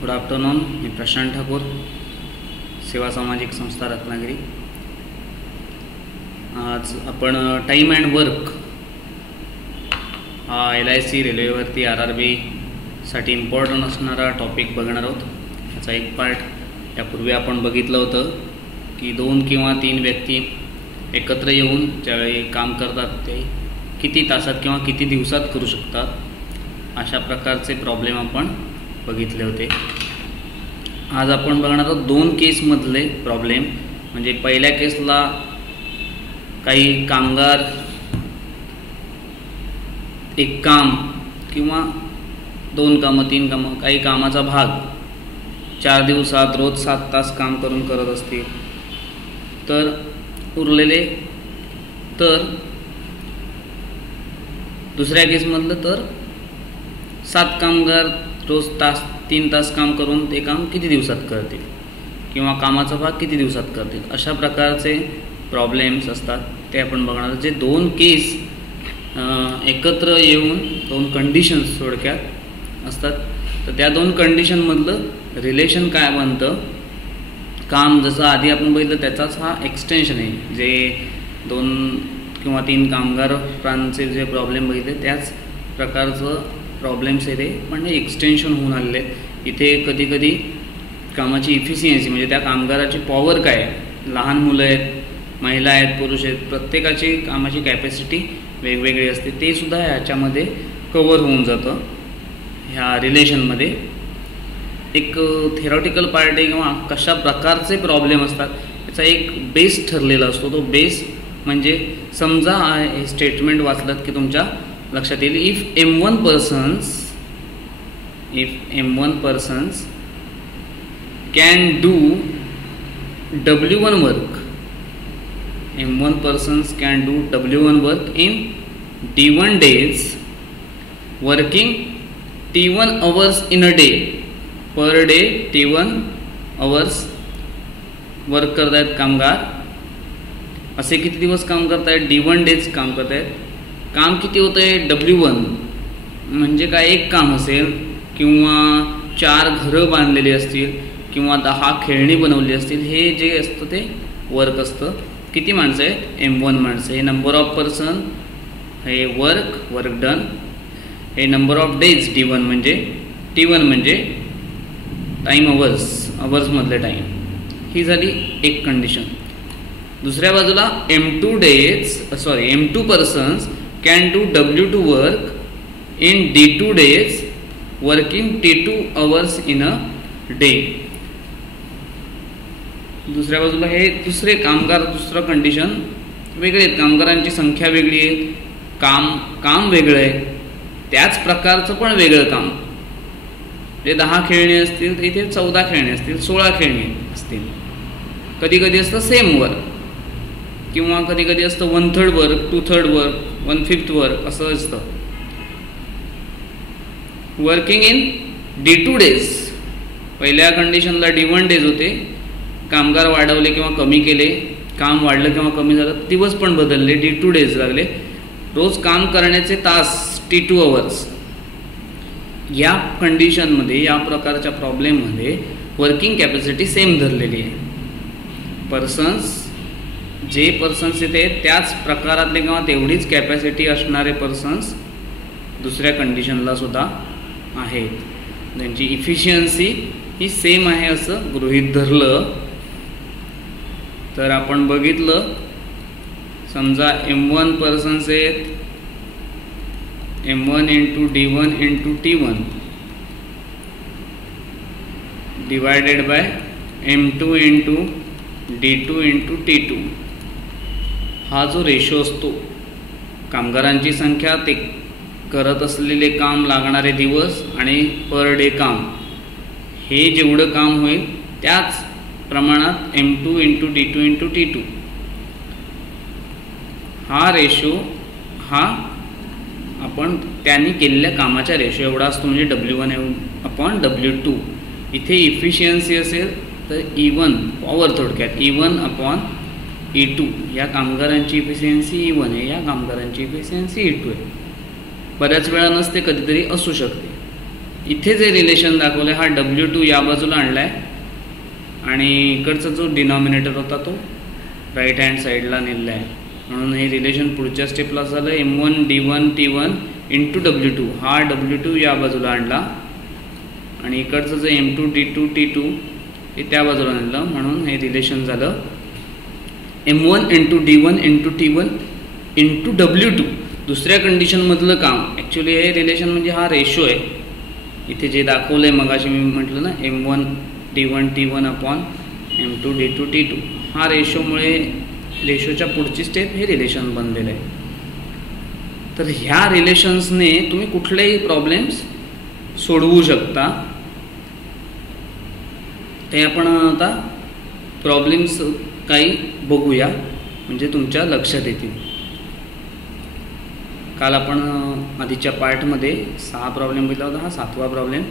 Good afternoon. मी प्रशांत ठाकूर, सेवा सामाजिक संस्था रत्नागिरी. आज आपण टाईम अँड वर्क हा LIC रेल्वेवरती RRB साठी इम्पॉर्टंट असणारा टॉपिक बघणार आहोत. याचा एक पार्ट यापूर्वी आपण बघितलं होतं की 2 किंवा 3 व्यक्ती एकत्र येऊन ज्यावेळी काम करतात ते किती तासात किंवा किती दिवसात करू शकतात, अशा प्रकारचे प्रॉब्लेम आपण बघितले होते. आज आपण बघणार आहोत 2 केसमधले प्रॉब्लेम. म्हणजे पहिल्या केसला काही कामगार एक काम किंवा 2 कामं 3 कामं काही कामाचा भाग 4 दिवसात रोज 7 तास काम करून करत असतील, तर उरलेले तर दुसऱ्या केसमधलं तर 7 कामगार रोज 3 तास काम करून ते काम किती दिवसात करतील किंवा कामाचा भाग किती दिवसात करतील, अशा प्रकारचे प्रॉब्लेम्स असतात ते आपण बघणार. जे 2 केस एकत्र येऊन 2 कंडिशन्स थोडक्यात असतात, तर त्या 2 कंडिशनमधलं रिलेशन काय बनतं, काम जसं आधी आपण बघितलं त्याचाच हा एक्सटेन्शन आहे. जे 2 किंवा 3 कामगारांचे जे प्रॉब्लेम बघितले त्याच प्रकारचं प्रॉब्लेम्स आहे ते, पण एक्सटेन्शन होऊन आलेले आहेत. इथे कधी कधी कामाची इफिशियन्सी म्हणजे त्या कामगाराची पॉवर काय आहे, लहान मुलं आहेत, महिला आहेत, पुरुष आहेत, प्रत्येकाची कामाची कॅपॅसिटी वेगवेगळी असते, ते सुद्धा ह्याच्यामध्ये कवर होऊन जातं. ह्या रिलेशनमध्ये एक थेरॉटिकल पार्ट आहे किंवा कशा प्रकारचे प्रॉब्लेम असतात याचा एक बेस ठरलेला असतो. तो बेस म्हणजे समजा हे स्टेटमेंट वाचलात की तुमच्या लक्षात येईल, if M1 persons can do W1 work, M1 persons can do W1 work in D1 days, working T1 hours in a day, per day T1 hours work करतायत कामगार. असे किती दिवस काम करतायत, D1 डेज काम करतायत. काम किती होतं आहे, W1 म्हणजे काय, एक काम असेल किंवा 4 घरं बांधलेली असतील किंवा 10 खेळणी बनवली असतील, हे जे असतं ते वर्क असतं. किती माणसं आहेत, M1 माणसं. हे नंबर ऑफ पर्सन, हे वर्क डन. हे नंबर ऑफ डेज D1 म्हणजे T1 म्हणजे टाईम अवर्समधले टाईम. ही झाली एक कंडिशन. दुसऱ्या बाजूला M2 persons can do W2 work in D2 days, working T2 hours in a day. दुसऱ्या बाजूला हे दुसरे कामगार, दुसरं कंडिशन वेगळे आहेत, कामगारांची संख्या वेगळी आहे, काम वेगळं आहे, त्याच प्रकारचं पण वेगळं काम. जे 10 खेळणी असतील तर इथे 14 खेळणी असतील, 16 खेळणी असतील. कधी कधी असतं सेम वर्क किंवा कधी कधी असतं 1/3 वर्क, 2/3 वर्क, 1/5 वर्क असं असतं. वर्किंग इन D2 डेज, पहिल्या कंडिशनला D1 डेज होते, कामगार वाढवले किंवा कमी केले, काम वाढलं किंवा कमी झालं, दिवस पण बदलले, D2 डेज लागले. रोज काम करण्याचे तास T2 hours. या कंडिशनमध्ये, या प्रकारच्या प्रॉब्लेममध्ये वर्किंग कॅपॅसिटी सेम धरलेली आहे. जे पर्सन्स इथे त्याच प्रकारातले किंवा तेवढीच कॅपॅसिटी असणारे पर्सन्स दुसऱ्या कंडिशनला सुद्धा आहेत. त्यांची इफिशियन्सी ही सेम आहे असं गृहीत धरलं तर आपण बघितलं, समजा M1 पर्सन्स आहेत, M1 into D1 into T1 divided by M2 into D2 into T2. हा जो रेशो असतो, कामगारांची संख्या, ते करत असलेले काम, लागणारे दिवस आणि पर डे काम, हे जेवढं काम होईल त्याच प्रमाणात M2 into D2 into T2 हा रेशो, हा आपण त्यांनी केलेल्या कामाच्या रेशो एवढा असतो, म्हणजे W1 upon W2. इथे इफिशियन्सी असेल तर E1 पॉवर, थोडक्यात E1 upon E2. या कामगारांची इफिशियन्सी E1 आहे, या कामगारांची इफिशियन्सी E2 आहे. बऱ्याच वेळा नसते, कधीतरी असू शकते. इथे जे रिलेशन दाखवलं हा W2 या बाजूला आणला आहे आणि इकडचा जो डिनॉमिनेटर होता तो राईट हँड साईडला नेलेला आहे. म्हणून हे रिलेशन पुढच्या स्टेपला झालं M1 D1 T1 into W2. हा W2 या बाजूला आणला आणि इकडचं जे M2 D2 T2 हे त्या बाजूला नेलं. म्हणून हे रिलेशन झालं M1 into D1 into T1 into W2. दुसऱ्या कंडिशनमधलं काम ॲक्च्युली हे रिलेशन म्हणजे हा रेशो आहे. इथे जे दाखवलं आहे मगाशी मी म्हटलं ना M1 D1 T1 upon M2 D2 T2 हा रेशोमुळे रेशोच्या पुढची स्टेप हे रिलेशन बनलेलं आहे. तर ह्या रिलेशन्सने तुम्ही कुठलेही प्रॉब्लेम्स सोडवू शकता. ते आपण आता प्रॉब्लेम्स काही बघूया म्हणजे तुमच्या लक्षात येतील. काल आपण आधीच्या पार्टमध्ये 6 प्रॉब्लेम बघितला होता. हा 7वा problem.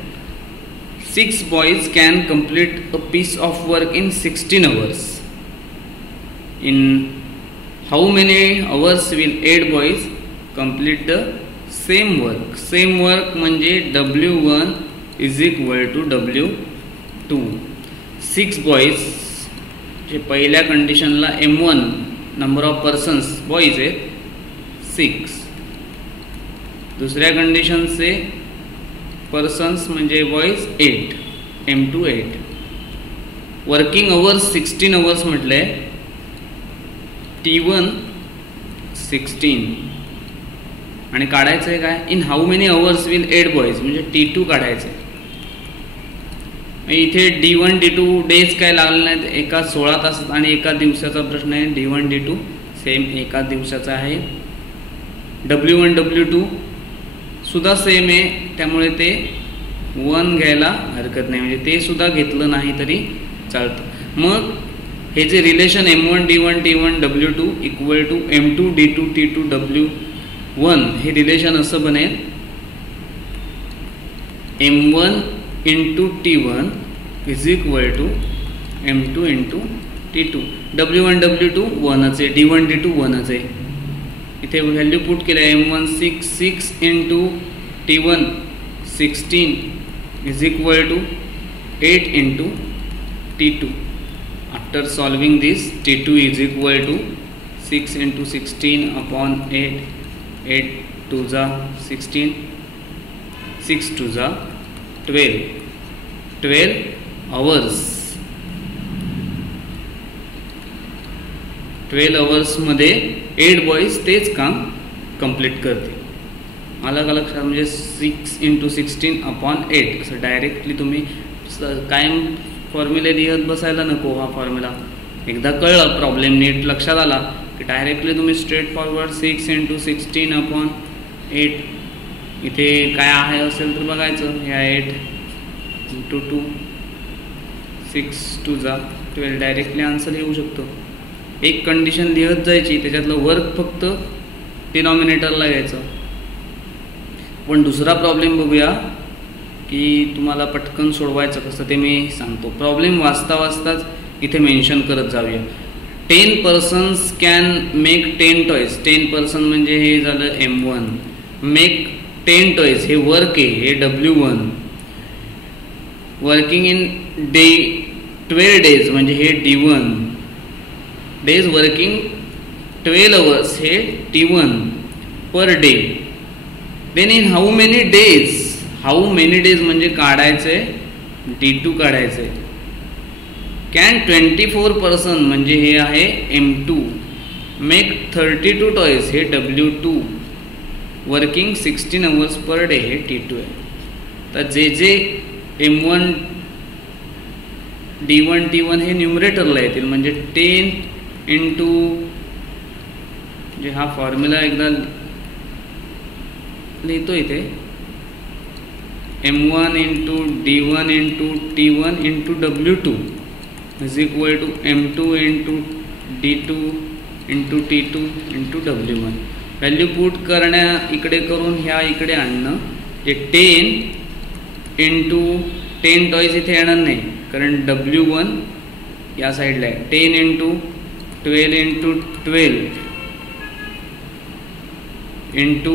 6 boys can complete a piece of work in 16 hours. In how many hours will 8 boys complete the same work? Same work म्हणजे W1 is equal to W2. 6 boys जे पहिल्या कंडिशनला M1 number of persons boys आहेत 6. दुसऱ्या कंडिशनचे persons म्हणजे boys 8 M2 8. Working hours 16 hours म्हटले T1 16 आणि काढायचं आहे काय in how many hours will 8 boys म्हणजे T2 काढायचं आहे. इथे D1 D2 डेज काय लागले नाहीत. एका 16 तासात आणि एका दिवसाचा प्रश्न आहे. D1 D2 सेम एका दिवसाचा आहे. W1 W2 सुद्धा सेम आहे त्यामुळे ते 1 घ्यायला हरकत नाही म्हणजे ते सुद्धा घेतलं नाही तरी चालतं. मग हे जे relation M1 D1 T1 W2 equal to M2 D2 T2 W1 हे रिलेशन असं बनेल M1 into T1 is equal to M2 into T2. W1 W2 1च आहे. D1 D2 1च आहे. इथे व्हॅल्यू पुट केलं आहे M1 6 into T1 16 is equal to 8 into T2. After solving this T2 is equal to 6 into 16 upon 8. 8 2 जा 16 6 2 जा 12 hours. 12 अवर्समध्ये 8 boys तेच काम कंप्लीट करते. अलग अलग म्हणजे 6 इंटू 16 अपॉन 8 असं डायरेक्टली तुम्ही कायम फॉर्म्युले लिहत बसायला नको. हा फॉर्म्युला एकदा कळलं प्रॉब्लेम नीट लक्षात आला की डायरेक्टली तुम्ही स्ट्रेट फॉरवर्ड 6 इंटू 16 अपॉन 8 इथे काय आहे असेल तर बघायचं. ह्या 8 इंटू 2 6 2 जा 12 डायरेक्टली आन्सर येऊ शकतो. एक कंडिशन लिहत जायची त्याच्यातलं वर्क फक्त डिनॉमिनेटरला घ्यायचं. पण दुसरा प्रॉब्लेम बघूया की तुम्हाला पटकन सोडवायचं कसं ते मी सांगतो. प्रॉब्लेम वाचता वाचताच इथे मेन्शन करत जाऊया. 10 persons can make 10 toys. 10 person म्हणजे हे झालं M1. मेक 10 टॉयज हे वर्क आहे हे W1. Working in day 12 days म्हणजे हे D1. डेज वर्किंग 12 hours हे T1 per day. Then in how many days. How many days म्हणजे काढायचंय D2 काढायचंय. कॅन 24 पर्सन म्हणजे हे आहे M2. मेक 32 टॉयज हे W2. Working 16 hours per day हे T2 आहे. तर जे जे M1 D1 T1 हे न्यूमरेटरला येतील म्हणजे 10 इंटू म्हणजे हा फॉर्म्युला एकदा लिहितो इथे M1 into D1 into T1 into W2 is equal to M2 into D2 into T2 into W1. Value put करण्या इकडे करून ह्या इकडे आणणं जे 10 इंटू 10 टॉईज इथे येणार नाही कारण W1 या साईडला आहे. 10 इंटू 12 इंटू 12 इंटू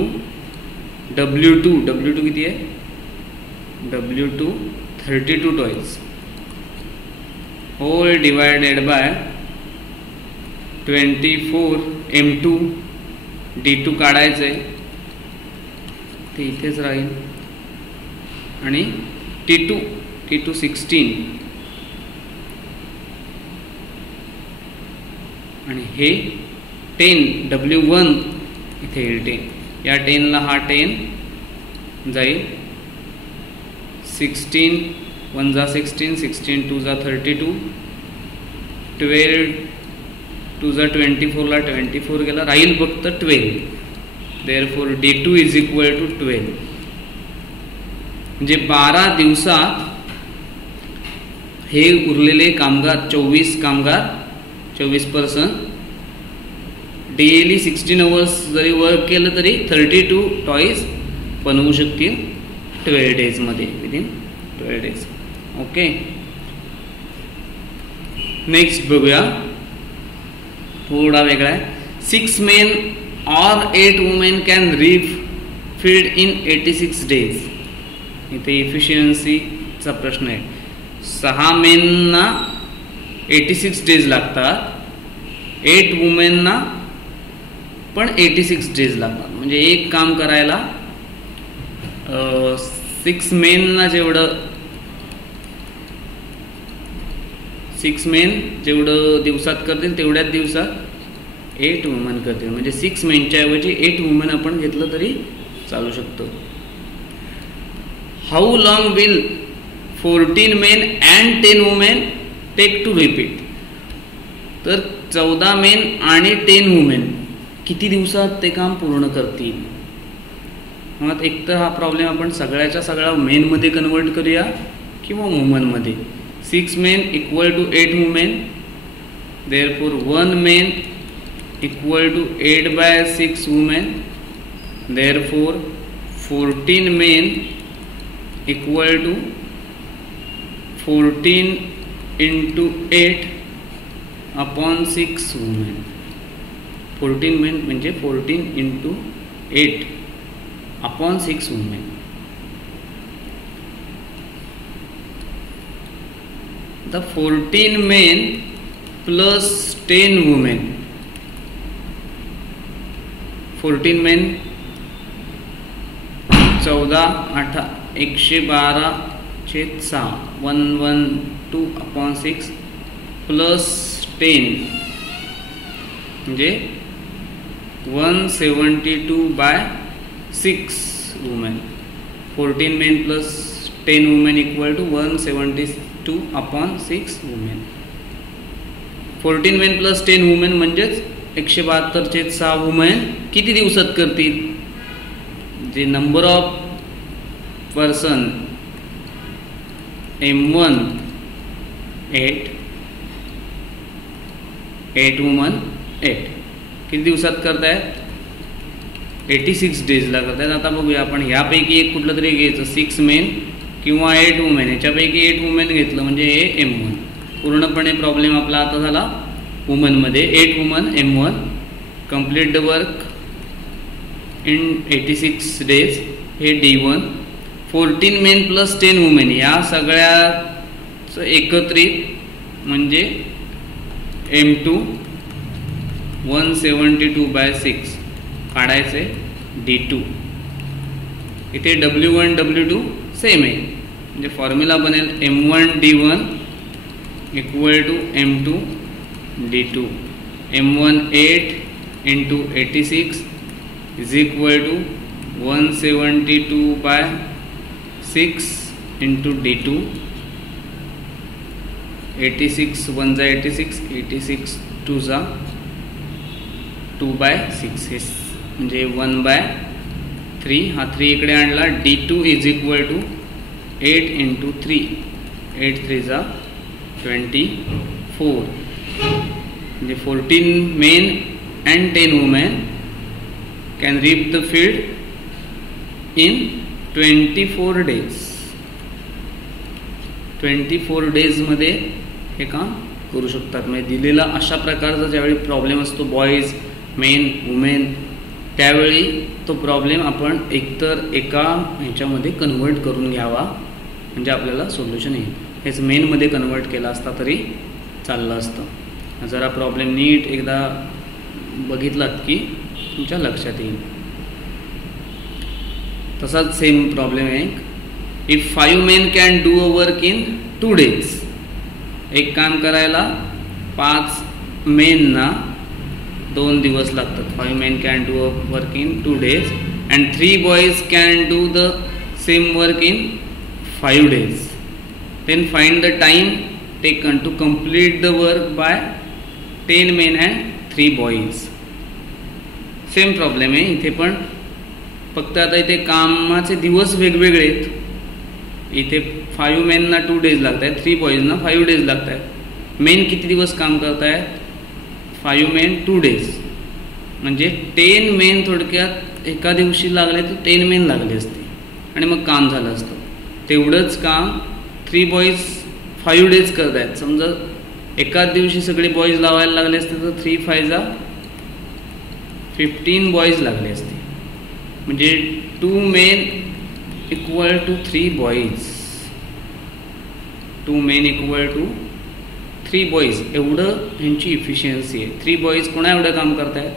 W2 किती आहे W2 32 toys hole divided by 24 M2 D2 काढायचं आहे ते इथेच राहील आणि T2 16 आणि हे 10 W1 इथे येईल 10 या 10 ला हा 10 जाईल 16 1 जा 16 16 2 जा 32 12 2 जा 24 ला 24 गेला राहील फक्त 12 therefore D2 is equal to 12 म्हणजे 12 दिवसात हे उरलेले कामगार 24 कामगार 24% डेली 16 आवर्स जरी वर्क केलं तरी 32 टॉईज बनवू शकतील 12 डेज मध्ये विदिन 12 डेज. ओके नेक्स्ट बघूया थोडा वेगळा आहे. 6 men or 8 women can reap filled in 86 days. इथे इफिशियन्सीचा प्रश्न आहे. 6 मेनना 86 डेज लागतात 8 वुमेनना पण 86 डेज लागतात म्हणजे एक काम करायला 6 मेनना जेवढं 6 मेन जेवढं दिवसात करतील तेवढ्याच दिवसात 8 वुमेन करतील म्हणजे 6 मेनच्या ऐवजी 8 वुमेन आपण घेतलं तरी चालू शकतो. How long will 14 men and 10 women take to repeat. तर 14 मेन आणि 10 वुमेन किती दिवसात ते काम पूर्ण करतील. मग एकतर हा प्रॉब्लेम आपण सगळ्याच्या सगळा मेनमध्ये कन्वर्ट करूया किंवा वुमनमध्ये. 6 men equal to 8 women therefore 1 man equal to 8 by 6 women therefore 14 men equal to 14 into 8 upon 6 women. 14 men म्हणजे 14 into 8 upon 6 women. The 14 men plus 10 women. 14 men 14 8 112 छेद 6 112 upon 6 plus 10 म्हणजे 172 by 6 women. 14 men plus 10 women equal to 172 upon 6 women. 14 men plus 10 women म्हणजेच 172 छेद 6 women किती दिवसात करतील. जे number of person M1 8 woman 8 किती दिवसात करतायत 86 डेजला करतायत. आता बघूया आपण ह्यापैकी एक कुठलं तरी घ्यायचं 6 मेन किंवा 8 वुमेन याच्यापैकी 8 वुमेन घेतलं म्हणजे हे M1. पूर्णपणे प्रॉब्लेम आपला आता झाला वुमनमध्ये. 8 woman M1 complete the work in 86 days हे D1. 14 मेन प्लस 10 वुमेन या सगळ्याचं एकत्रित म्हणजे M2 172 by 6 काढायचे D2. इथे W1 W2 सेम आहे म्हणजे फॉर्म्युला बनेल M1 D1 equal to M2 D2. M1 8 into 86 is equal to 172 by 6 into D2. 86 1 जा 86 86 2 जा 2 by 6 म्हणजे 1 by 3 हा 3 इकडे आणला. D2 is equal to 8 into 3 8 3 जा 24 म्हणजे 14 men and 10 women can reap the field in 24 days. 24 days मध्ये हे काम करू शकतात. म्हणजे दिलेला अशा प्रकारचा ज्यावेळी प्रॉब्लेम असतो बॉईज मेन वुमेन त्यावेळी तो प्रॉब्लेम आपण एकतर एका ह्याच्यामध्ये कन्वर्ट करून घ्यावा म्हणजे आपल्याला सोल्युशन येईल. हेच मेनमध्ये कन्वर्ट केला असता तरी चाललं असतं. जरा प्रॉब्लेम नीट एकदा बघितलात की तुमच्या लक्षात येईल. तसाच सेम प्रॉब्लेम आहे. If 5 men can do a work in 2 days, एक काम करायला 5 मेनना 2 दिवस लागतात. 5 men can do a work in 2 days and 3 boys can do the same work in 5 days. Then find the time taken to complete the work by 10 men and 3 boys. Same problem आहे इथे पण, फक्त आता इथे कामाचे दिवस वेगवेगळे आहेत. इथे 5 मेनना 2 days लागत आहेत, 3 boysना 5 days लागत आहेत. मेन किती दिवस काम करत आहेत? 5 men 2 days, म्हणजे 10 men थोडक्यात एका दिवशी लागले तर 10 men लागले असते आणि मग काम झालं असतं. तेवढंच काम 3 boys 5 days करत आहेत. समजा एकाच दिवशी सगळे बॉईज लावायला लागले असते तर 3 5 जा 15 बॉईज लागले असते. म्हणजे 2 men equal to 3 boys, 2 men equal to 3 boys एवढं ह्यांची इफिशियन्सी आहे. 3 boys कोणा एवढं काम करत आहेत?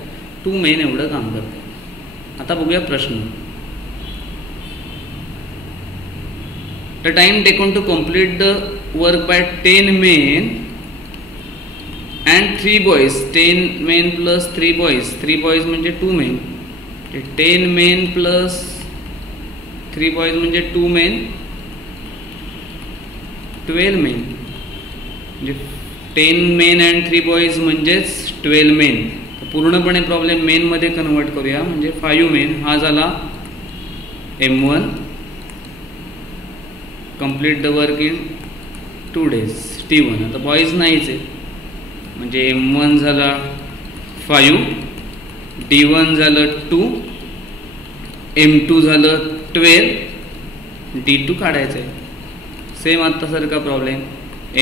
2 men एवढं काम करत आहेत. आता बघूया प्रश्न. The time taken to complete the work by 10 men and 3 boys, 10 men plus 3 boys, 3 boys म्हणजे 2 men, 10 men plus 3 boys म्हणजे 2 men, 12 men, म्हणजे 10 men and 3 boys म्हणजेच 12 men. पूर्णपणे प्रॉब्लेम मेनमध्ये कन्वर्ट करूया. म्हणजे 5 men हा झाला M1, complete the work in 2 days T1. आता बॉईज नाहीच आहे, म्हणजे M1 झाला 5, D1 झालं 2, M2 झालं 12, D2 काढायचं आहे. सेम आत्तासारखा problem.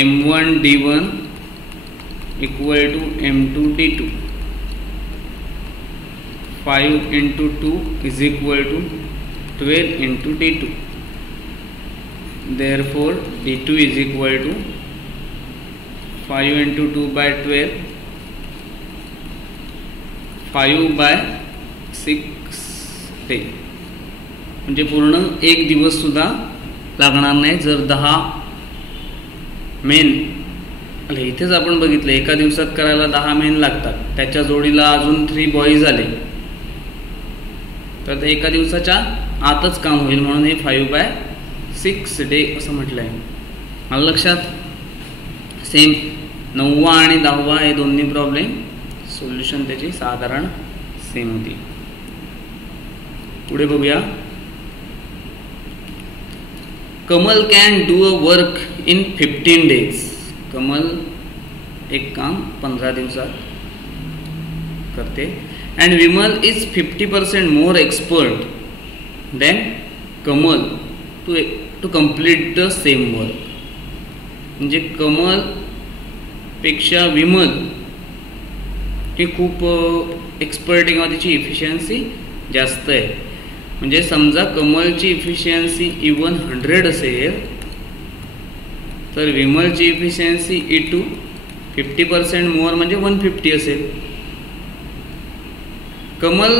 M1 D1 equal to M2 D2, 5 into 2 is equal to 12 into D2. Therefore D2 is equal to 5 into 2 by 12, 5 by 6 day. म्हणजे पूर्ण एक दिवस सुद्धा लागणार नाही जर 10 मेन. इथेच आपण बघितलं एका दिवसात करायला 10 मेन लागतात, त्याच्या जोडीला अजून 3 बॉईज आले तर ते एका दिवसाच्या आतच काम होईल, म्हणून हे 5 by 6 डे असं म्हटलं आहे. मला लक्षात. सेम 9वा आणि 10वा हे दोन्ही प्रॉब्लेम सोल्युशन त्याची साधारण सेम होती. पुढे बघूया. Kamal can do a work in 15 days. Kamal एक काम 15 दिवसात करते. And Vimal is 50% more expert than Kamal to complete the same work. म्हणजे कमल पेक्षा विमल ही खूप एक्सपर्ट किंवा तिची इफिशियन्सी जास्त आहे. म्हणजे समजा कमलची इफिशियन्सी इवन 100 असेल तर विमलची इफिशियन्सी E2 50% मोर म्हणजे 150 असेल. Kamal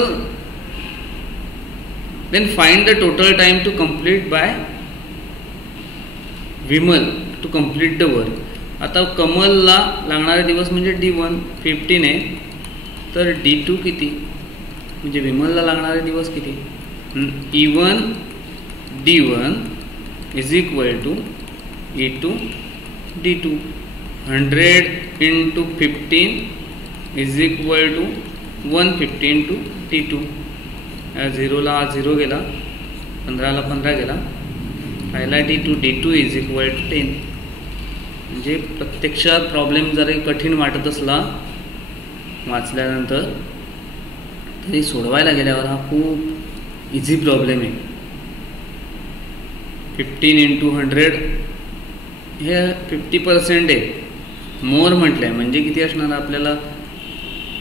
then find the total time to complete by Vimal to complete the work. आता कमलला लागणारे दिवस म्हणजे D1 15 आहे तर D2 किती, म्हणजे विमलला लागणारे दिवस किती. E1 D1 is equal to E2 D2. 100 into 15 is equal to 150 into T2. 0ला 0 गेला, 15ला 15 गेला, राहिला D2. D2 is equal to 10. म्हणजे प्रत्यक्षात प्रॉब्लेम जरी कठीण वाटत असला वाचल्यानंतर तरी सोडवायला गेल्यावर हा खूप इझी प्रॉब्लेम आहे. 15 into 100 हे 50% आहे. मोर म्हटलं आहे म्हणजे किती असणार आपल्याला.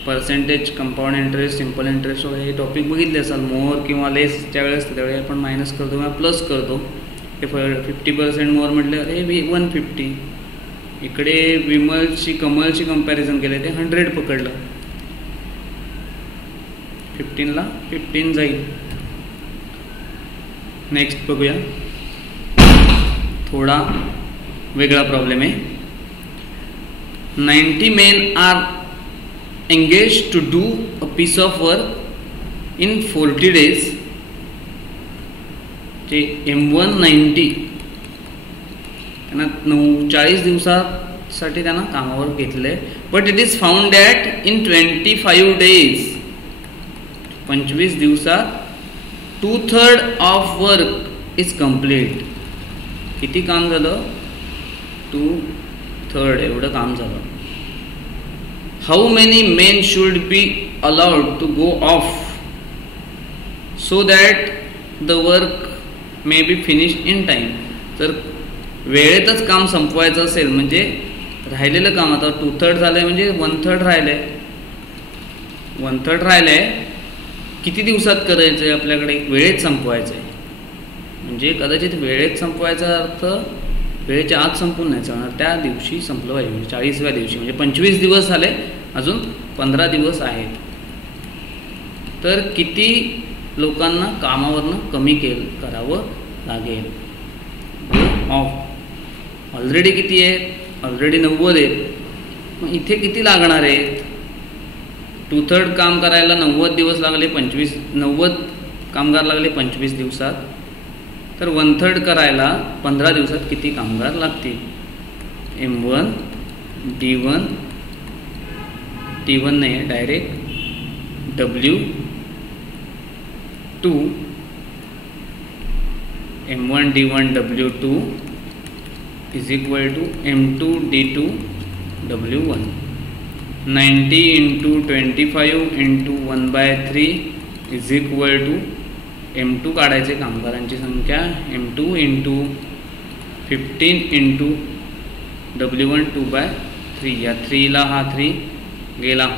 Percentage, compound interest, simple interest वगैरे हे टॉपिक बघितले असाल. मोर किंवा लेस ज्यावेळेस त्यावेळी आपण मायनस करतो किंवा प्लस करतो. ते 50% मोर म्हटलं अरे 150. इकडे विमलची कमलची कंपॅरिझन केले ते 100 पकडलं. 15ला 15 जाईल. नेक्स्ट बघूया, थोडा वेगळा प्रॉब्लेम आहे. 90 men are engaged to do a piece of work in 40 days. जे M190 त्यांना 40 दिवसासाठी त्यांना कामावर घेतले. But it is found that in 25 days 25 दिवसात 2/3 ऑफ वर्क इज कम्प्लीट. किती काम झालं? 2/3 एवढं काम झालं. How many men should be allowed to go off so that the work may be finish in time. तर वेळेतच काम संपवायचं असेल म्हणजे राहिलेलं काम आता 2/3 झालंय म्हणजे 1/3 राहिलंय. 1/3 राहिलंय. किती दिवसात करायचं आहे आपल्याकडे? वेळेत संपवायचं आहे. म्हणजे कदाचित वेळेत संपवायचा अर्थ वेळेच्या आत संपून नाही चालणार, त्या दिवशी संपलं पाहिजे. म्हणजे 40व्या दिवशी. म्हणजे 25 दिवस झाले, अजून 15 दिवस आहेत. तर किती लोकांना कामावरनं कमी करावं लागेल? ऑफ ऑलरेडी किती आहेत? ऑलरेडी 90 आहेत. मग इथे किती लागणार आहेत? 2/3 काम करायला 90 दिवस लागले. 90 कामगार लागले 25 दिवसात. तर 1/3 करायला 15 दिवसात किती कामगार लागतील? M1 D1 T1 नाही, direct W2 M1 D1 W2 is equal to M2 D2 W1. 90 × 25 × 1/3 is equal to M2 काढायचे कामगारांची संख्या. M2 × 15 × W1 2/3. या 3ला हा 3 गेला.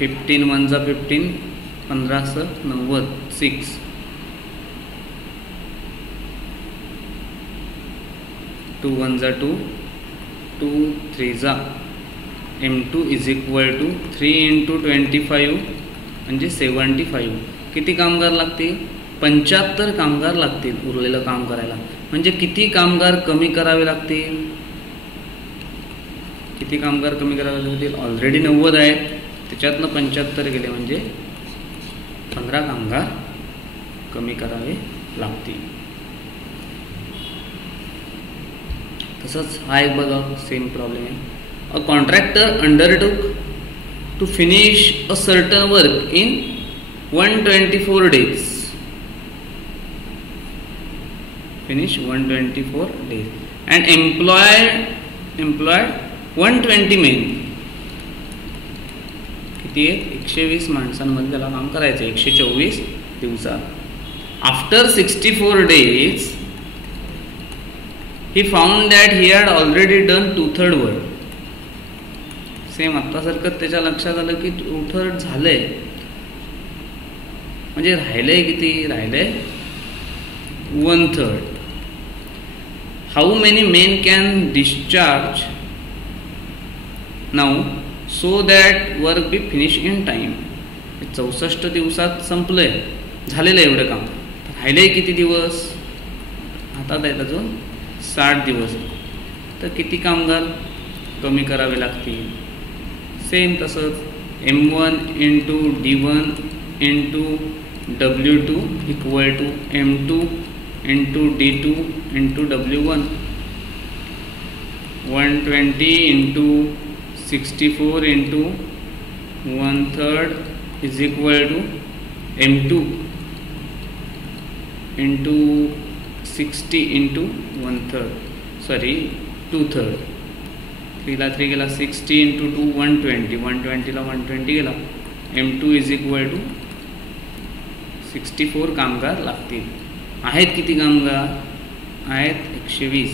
15 1 जा 15, 15 × 90, 6. 2 1 जा 2, 2 3 जा. M2 इज इक्वल टू 3 × 25 म्हणजे 75. किती कामगार लागतील? 75 कामगार लागतील उरलेलं काम करायला. म्हणजे किती कामगार कमी करावे लागतील? किती कामगार कमी करावे लागतील? ऑलरेडी 90 आहेत, त्याच्यातनं 75 गेले म्हणजे 15 कामगार कमी करावे लागतील. तसंच हा एक बघा सेम प्रॉब्लेम आहे. A contractor undertook to finish a certain work in 124 days. Finish 124 days and employed 120 men. किती आहे? 120 माणसांमध्ये त्याला काम करायचं 124 दिवसात. After 64 days he found that he had already done 2/3 work. Same आत्तासारखं त्याच्या लक्षात आलं की 2/3 झालंय. म्हणजे राहिलंय किती? राहिलंय 1/3. How many men can discharge now so that work be finish in time. 64 दिवसात संपलंय, झालेलं आहे एवढं काम. राहिलंय किती दिवस? हातात आहेत अजून 60 दिवस. तर किती कामगार कमी करावे लागतील? सेम तसंच M1 × D1 × W2 equal to M2 × D2 × W1. 120 × 64 × 1/3 is equal to M2 × 60 × 1/3. Sorry 2/3. 3ला 3 गेला. 60 × 2 120. 120ला 120 गेला. M2 इज इक्वल टू 64 कामगार लागतील. आहेत किती कामगार? आहेत 120.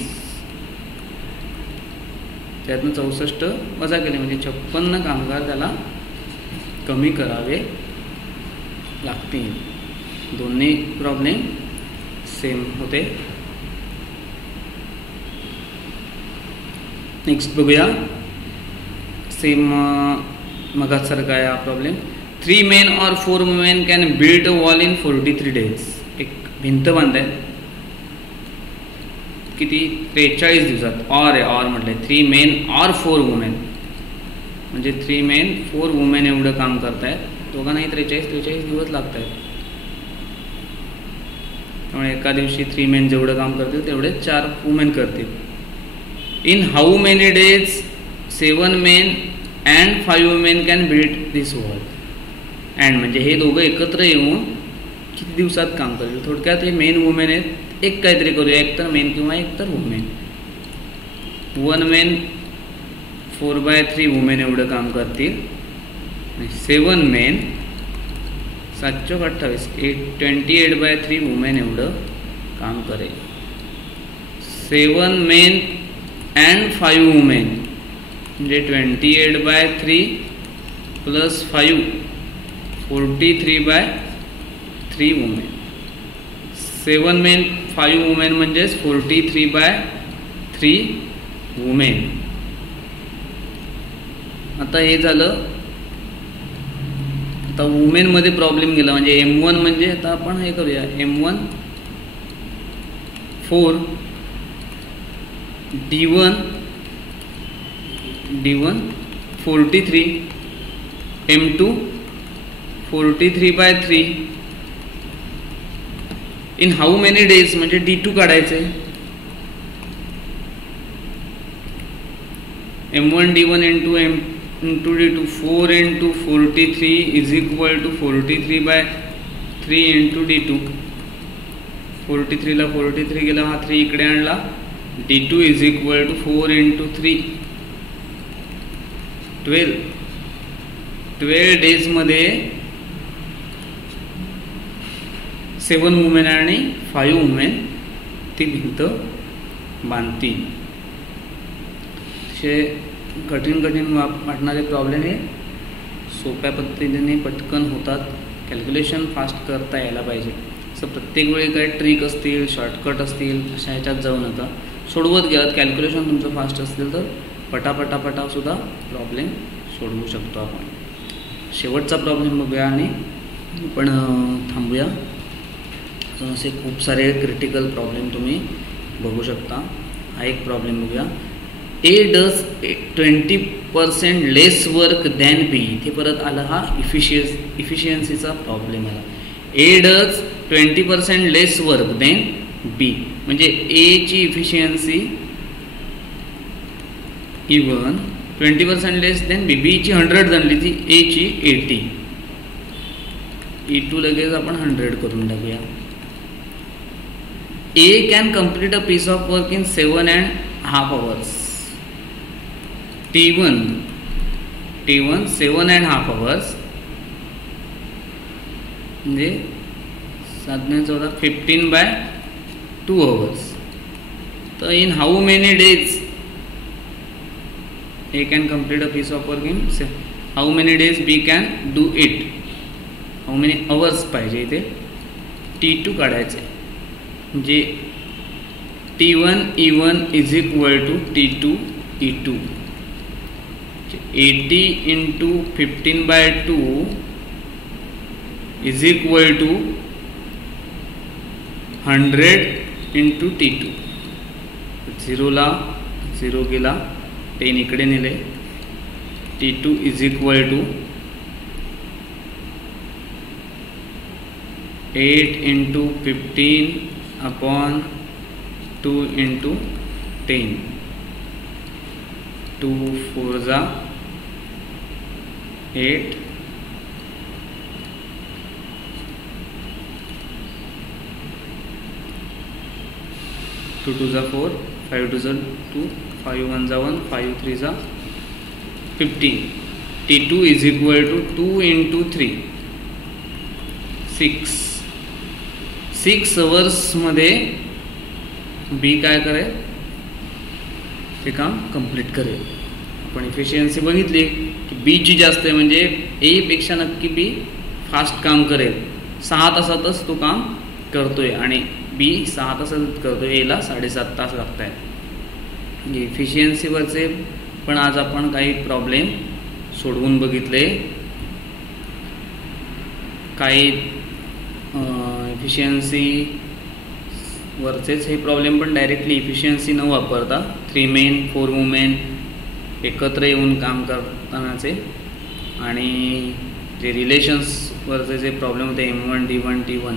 त्यातनं 64 वजा केले म्हणजे 56 कामगार त्याला कमी करावे लागतील. दोन्ही प्रॉब्लेम सेम होते. नेक्स्ट बघूया. सेम मगासारखा आहे हा problem. 3 men or 4 women can build a wall in 43 days. एक भिंत बांधाय किती 43 दिवसात. ऑर म्हटलंय 3 men or 4 women म्हणजे 3 men 4 women एवढं काम करतायत. दोघांनाही 43 दिवस लागत आहेत. त्यामुळे एका दिवशी 3 men जेवढं काम करतील तेवढे 4 women करतील. In how many days 7 men and 5 women can build this wall. And म्हणजे हे दोघं एकत्र येऊन किती दिवसात काम करतील. थोडक्यात हे मेन वुमेन आहेत. एक काहीतरी करूया, एक तर मेन किंवा एक तर वुमेन. 1 man 4/3 वुमेन एवढं काम करतील. 7 men 7×28 28/3 वुमेन एवढं काम करेल. 7 men and 5 women म्हणजे 28/3 प्लस 5 43/3 वुमेन. 7 men 5 women म्हणजेच 43/3 वुमेन. आता हे झालं. आता वुमेन मध्ये प्रॉब्लेम गेला म्हणजे M1 म्हणजे आता आपण हे करूया. M1 4 D1 43 M2 43/3 in how many days म्हणजे D2 काढायचे. M1 D1 into D2 4 into 43 is equal to 43/3 into D2. 43 ला 43 गेला, हा 3 इकडे आणला. D2 is equal to 4 into 3 12 days मध्ये 7 वुमेन आणि 5 वुमेन ती भिंत बांधतील. असे कठीण वाटणारे प्रॉब्लेम हे सोप्या पद्धतीने पटकन होतात. कॅल्क्युलेशन फास्ट करता यायला पाहिजे. असं प्रत्येक वेळी काही ट्रिक असतील, शॉर्टकट असतील अशा ह्याच्यात जाऊ नका. सोडवत गेलात, कॅल्क्युलेशन तुमचं फास्ट असेल तर पटापटा सुद्धा प्रॉब्लेम सोडवू शकतो आपण. शेवटचा प्रॉब्लेम बघूया आणि आपण थांबूया. असे खूप सारे क्रिटिकल प्रॉब्लेम तुम्ही बघू शकता. हा एक प्रॉब्लेम बघूया. A does 20% lace work than B. इथे परत आला हा इफिशियन्सीचा प्रॉब्लेम आला. A does 20% lace work than B म्हणजे A ची इफिशियन्सी इवन 20% लेस दॅन B. B ची 100 झाली, ती A ची 80. E2 लगेच आपण 100 करून टाकूया. A can complete a piece of work in 7.5 hours. T1 7.5 hours म्हणजे 7×14 15/2 hours. तर in how many days A can complete a piece of work in how many days B can do it. how many hours पाहिजे इथे. T2 काढायचे म्हणजे T1 E1 is equal to T2 E2. 80 into 15/2 is equal to 100 into T2. 0 ला 0 गेला, 10 इकडे नेले. T2 is equal to 8 into 15/2 into 10. 2 4 जा 8. 2 2 जा 4, 5 2 जा 2, 5 1 जा 1, 5 3 जा 15. T2 is equal to 2 into 3 6 hours मध्ये B काय करेल, ते काम कंप्लीट करेल. आपण इफिशियन्सी बघितली की B ची जास्त आहे म्हणजे A पेक्षा नक्की B फास्ट काम करेल. 6 तासातच तो काम करतोय आणि बी 6 तासातच करतोय, एला 7.5 तास लागत आहेत. इफिशियन्सीवरचे पण आज आपण काही प्रॉब्लेम सोडवून बघितले. काही इफिशियन्सीवरचेच हे प्रॉब्लेम पण डायरेक्टली इफिशियन्सी न वापरता 3 मेन 4 वुमेन एकत्र येऊन काम करतानाचे आणि जे रिलेशन्सवरचे जे प्रॉब्लेम होते M1 D1 T1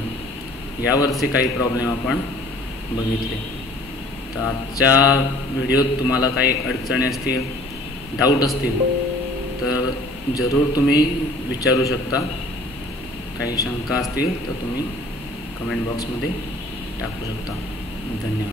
यावरचे काही प्रॉब्लेम आपण बघितले. तर आजच्या व्हिडिओत तुम्हाला काही अडचणी असतील, डाऊट असतील तर जरूर तुम्ही विचारू शकता. काही शंका असतील तर तुम्ही कमेंट बॉक्समध्ये टाकू शकता. धन्यवाद.